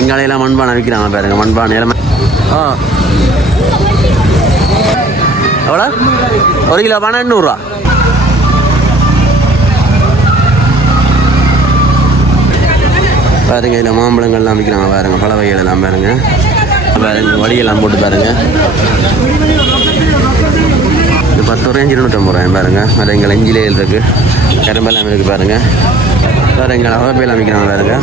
எங்காலையெல்லாம் மண்பானை விற்கிறாங்க பாருங்க. மண்பானை எல்லாம் எவ்வளோ? 1 கிலோ பானை 800 ரூபா. பாருங்க இதில் மாம்பழங்கள்லாம் விற்கிறாங்க பாருங்க. பல வகைகள் எல்லாம் பாருங்க. பாருங்க வடியெல்லாம் போட்டு பாருங்க. இது 10 ரூபாய் 250 ரூபாய் பாருங்க. வேறு எங்கள் இஞ்சிலேயில் இருக்குது. கரும்பெல்லாம் இருக்குது பாருங்க. வேறு எங்கள் அவப்பையெல்லாம் விற்கிறாங்க பாருங்க.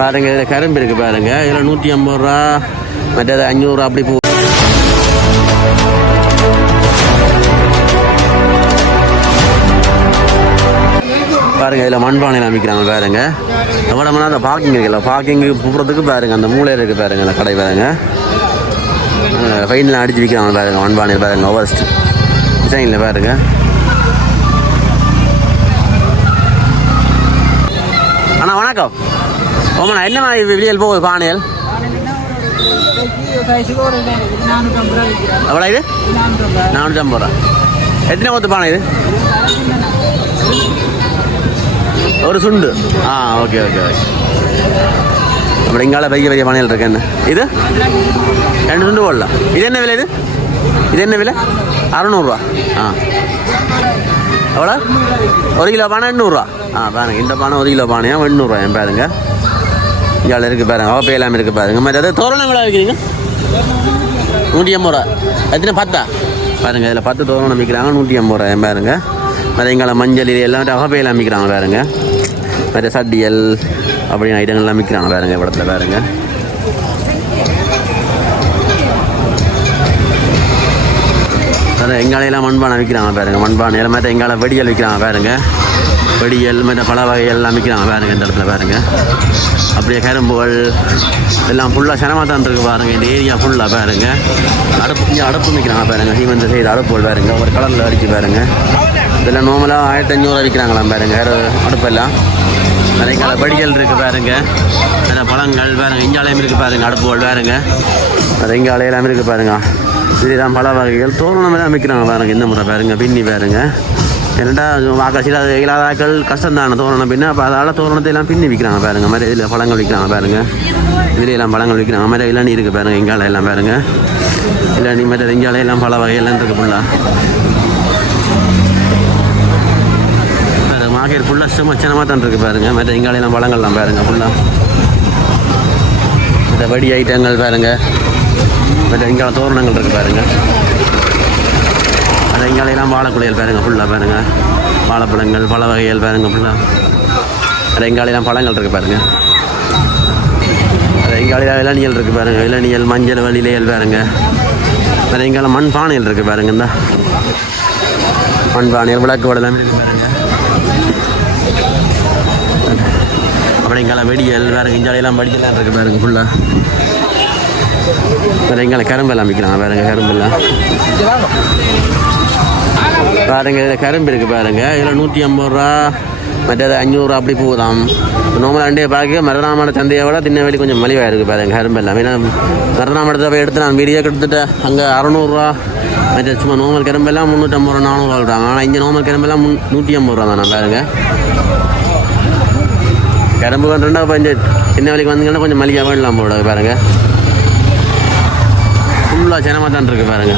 பாருங்க இதில் கரும்பு இருக்குது பாருங்க. இதில் 150 ரூபா, மற்றது 500 ரூபா அப்படி போ. பாருங்க இதில் மண்பானையில் அமைக்கிறாங்க பாருங்க. எவ்வளோனா அந்த பார்க்கிங் இருக்குல்ல, பார்க்கிங்கு போகிறதுக்கு பாருங்க அந்த மூலையில் இருக்குது பாருங்க அந்த கடை பாருங்க. ஃபைனெலாம் அடிச்சு விற்கிறாங்க பாருங்க. மண்பானையில் பாருங்க ஓவர்ஸ்ட் டிசைனில் பாருங்க. அண்ணா வணக்கம். ஓமண்ணா என்ன வெளியில் போகுது பானையல்? எவ்வளோ இது? 450 ரூபா. எத்தனை ஒத்து பானை இது? ஒரு சுண்டு. Okay okay okay. அப்படி இங்கால பெரிய பெரிய பானையில் இருக்கு. என்ன இது? 2 சுண்டு போடலாம். இது என்ன விலை? இது என்ன விலை? 600 ரூபா. எவ்வளோ? 1 கிலோ பானை 800 ரூபா. பாருங்க இந்த பானை 1 கிலோ பானையா 800 ரூபாய் பாருங்க. இங்கால இருக்குது பாருங்க. அவப்பை எல்லாமே இருக்குது பாருங்க. மாதிரி அதாவது தோரணம் எவ்வளோ வைக்கிறீங்க? 150 ரூபா. எத்தனை 10? பாருங்க இதில் 10 தோரணம் விற்கிறாங்க 150 ரூபாய் பாருங்க. மற்ற எங்களை மஞ்சள் இது எல்லாம் அவப்பையெல்லாம் விற்கிறாங்க பாருங்க. மற்ற சட்டியல் அப்படின்னு ஐட்டங்கள்லாம் விற்கிறாங்க பாருங்க. இடத்துல பாருங்க. எங்காலையெல்லாம் மண்பானை விற்கிறாங்க பாருங்க. மண்பானை மற்ற எங்கால வெடியல் விற்கிறாங்க பாருங்க. வெடியல் மற்ற பல வகைகள் எல்லாம் விற்கிறாங்க பாருங்க. இந்த இடத்துல பாருங்க. அப்படியே கரும்புகள் எல்லாம் ஃபுல்லாக சிரமமாக தான் இருக்குது பாருங்க. இந்த ஏரியா ஃபுல்லாக பாருங்க. அடுப்பு விற்கிறாங்க பாருங்க. சீமந்த செய்த அடுப்புகள் பாருங்க. ஒரு கலரில் அடிச்சு பாருங்க. இதெல்லாம் நார்மலாக 1500 விற்கிறாங்களாம் பாருங்க. அடுப்பெல்லாம் நிறைய வெடிகள் இருக்குது பாருங்க. நிறைய பழங்கள் பாருங்க. இஞ்சாலையும் இருக்குது பாருங்க. அடுப்புகள் பாருங்க. அது இங்காலையெல்லாம் இருக்குது பாருங்க. இதுதான் பல வகைகள். தோரணம் எல்லாம் விற்கிறாங்க பாருங்க. இந்த முறை பாருங்க. பின்னி பாருங்க. என்னடா வாக்காசியில் அது இல்லாதாக்கள் கஷ்டம்தான தோரணம் பின்ன. அப்போ அதால் தோரணத்தை எல்லாம் பின்னி விற்கிறாங்க பாருங்க. மாதிரி இதில் பழங்கள் விற்கிறாங்க பாருங்க. இதில் எல்லாம் பழங்கள் விற்கிறாங்க. மாதிரி இளநீ இருக்குது பாருங்க. இங்கால எல்லாம் பாருங்க. இளநீ மற்ற இங்காலையெல்லாம் பல வகையெல்லாம் இருக்குது ஃபுல்லாக. மார்க்கெட் ஃபுல்லாக சுமச்சனமாக தான் இருக்குது பாருங்க. மற்ற இங்காலையெல்லாம் பழங்கள்லாம் பாருங்க ஃபுல்லாக. மற்ற வடி ஐட்டங்கள் பாருங்க. மற்ற இங்கால தோரணங்கள் இருக்குது பாருங்க. மற்ற இங்காலையெல்லாம் வாழைக்குலைகள் பாருங்க ஃபுல்லாக பாருங்க. வாழைப்பழங்கள் பல வகைகள் பாருங்க ஃபுல்லாக. மற்ற இங்காலையெல்லாம் பழங்கள் இருக்குது பாருங்க. மற்ற இங்காலையில் இளநியல் இருக்குது பாருங்க. இளநியல் மஞ்சள் வழியிலையல் பாருங்க. மற்ற இங்கால மண் பானைகள் இருக்குது பாருங்க. இந்த மண் பானைகள் விளக்கு வடலாம் இருக்குது பாருங்க. அப்புறம் இங்கால வெடியல் வேறு இஞ்சாலையெல்லாம் வெடிக்கலாம் இருக்குது பாருங்க ஃபுல்லாக. வேறு எங்கால கரும்பெல்லாம் விற்கிறாங்க பாருங்க. கரும்பெல்லாம் பாருங்க. இதில் கரும்பு இருக்குது பாருங்க. இதில் 150 ரூபா, மற்றது 500 ரூபா அப்படி போகுதாம். நார்மலாக அண்டையை பார்க்க மருதநாமட சந்தையை விட திண்ணவெளி கொஞ்சம் மலிவாக இருக்குது பாருங்க. கரும்பெல்லாம் ஏன்னா மருதநாமடத்தை போய் எடுத்து நான் வீடியோ எடுத்துட்டு அங்கே 600 ரூபா. மற்ற சும்மா நார்மல் கரும்பெல்லாம் 350 ரூபா 400 ரூபா விடுறாங்க. ஆனால் இங்கே நார்மல் கரும்பெல்லாம் 150 ரூபா தானே பாருங்க. கரும்பு வந்து 2 சின்ன வேலைக்கு வந்தீங்கன்னா கொஞ்சம் மலிவாக வேணலாம் போட பாருங்க. ஃபுல்லாக சினமாக தான் இருக்குது பாருங்க.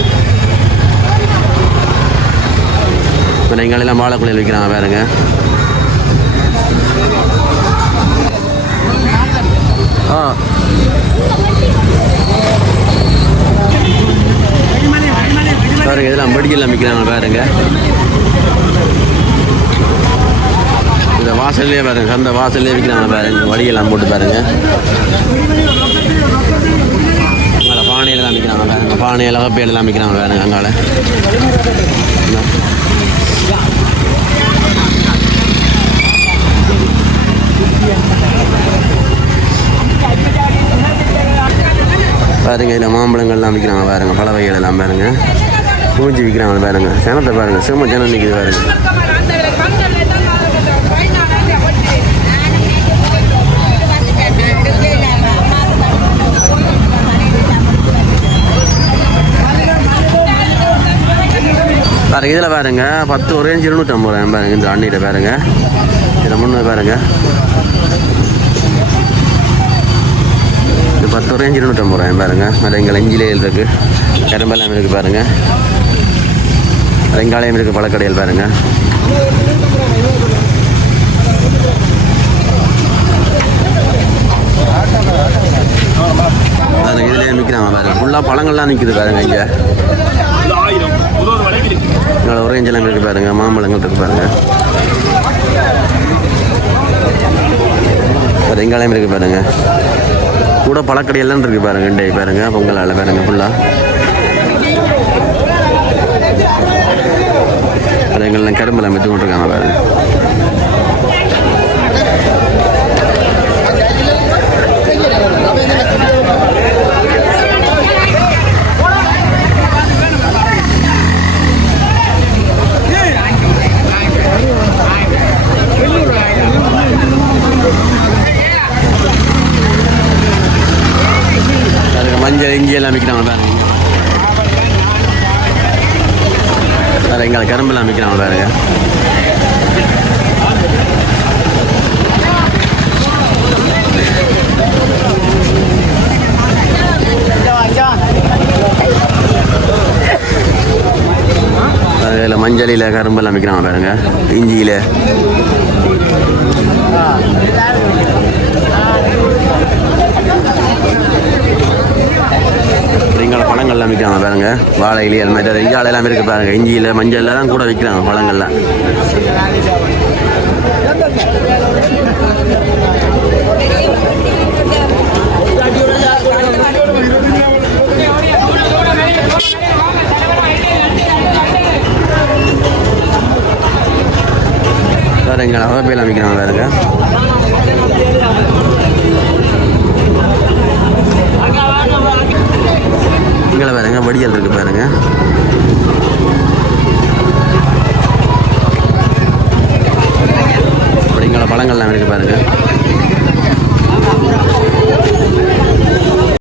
இப்போ எங்களெல்லாம் வாழைக்குலையில் விற்கிறாங்க பாருங்க. பாருங்க இதெல்லாம் வெடியெல்லாம் விற்கிறாங்க பாருங்க. இந்த வாசல்லே பாருங்க. அந்த வாசல்லே விற்கிறாங்க பாருங்க. வடியெல்லாம் போட்டு பாருங்க. அங்கே பானையெல்லாம் விற்கிறாங்க பாருங்க. பானையில் கப்பையெல்லாம் விற்கிறாங்க பாருங்க. அங்கால பாருங்க. இதில் மாம்பழங்கள்லாம் விற்கிறாங்க பாருங்க. பல வகைகள் எல்லாம் பாருங்க. பூஞ்சி விற்கிறாங்க பாருங்க. சனத்தை பாருங்க. சிம்ம ஜனம் நிற்கிது பாருங்க. பாருங்க இதில் பாருங்க 10 ஒரேஞ்சு 250 ரூபாய் பாருங்க. இந்த அண்ணிட்ட பாருங்க. இதில் 300 பாருங்க. இது 10 ரூபாய் 250 ரூபாய் பாருங்க. மரங்கள் இஞ்சிலையில் இருக்குது, கரும்பெல்லாம் இருக்குது பாருங்க. வெங்காயம் இருக்குது, பழக்கடையில் பாருங்க. இதுலேயே நிற்கிறாங்க பாருங்க. ஃபுல்லாக பழங்கள்லாம் நிற்குது பாருங்க. இங்கே ஒரேஞ்செல்லாம் இருக்குது பாருங்க, மாம்பழங்கள் இருக்குது பாருங்க. வெங்காயம் இருக்குது பாருங்க. கூட பழக்கடையெல்லாம் இருக்குது பாருங்க. இண்டை பாருங்க, பொங்கலால் பாருங்க. ஃபுல்லாக எங்கெல்லாம் கரும்பெல்லாம் விற்று கொண்டிருக்காங்க பாருங்க. மஞ்சள் இஞ்சி எல்லாம் விற்கிறாங்க பாருங்க. வேறு எங்களை கரும்பெல்லாம் விற்கிறாங்க பாருங்க. அதில் மஞ்சளில் கரும்பெல்லாம் விற்கிறாங்க பாருங்க. இஞ்சியில் பழங்கள்லாம் விற்கிறாங்க பாருங்க. வாழை இலி அது மாதிரி இஞ்சாலை எல்லாம் இருக்குது பாருங்க. இஞ்சியில் மஞ்சள் தான் கூட விற்கிறாங்க பழங்கள்லாம். வேறு எங்களை அவப்பையெல்லாம் விற்கிறாங்க பாருங்க. இங்கே பாருங்க, வடியல் இருக்குது பாருங்க.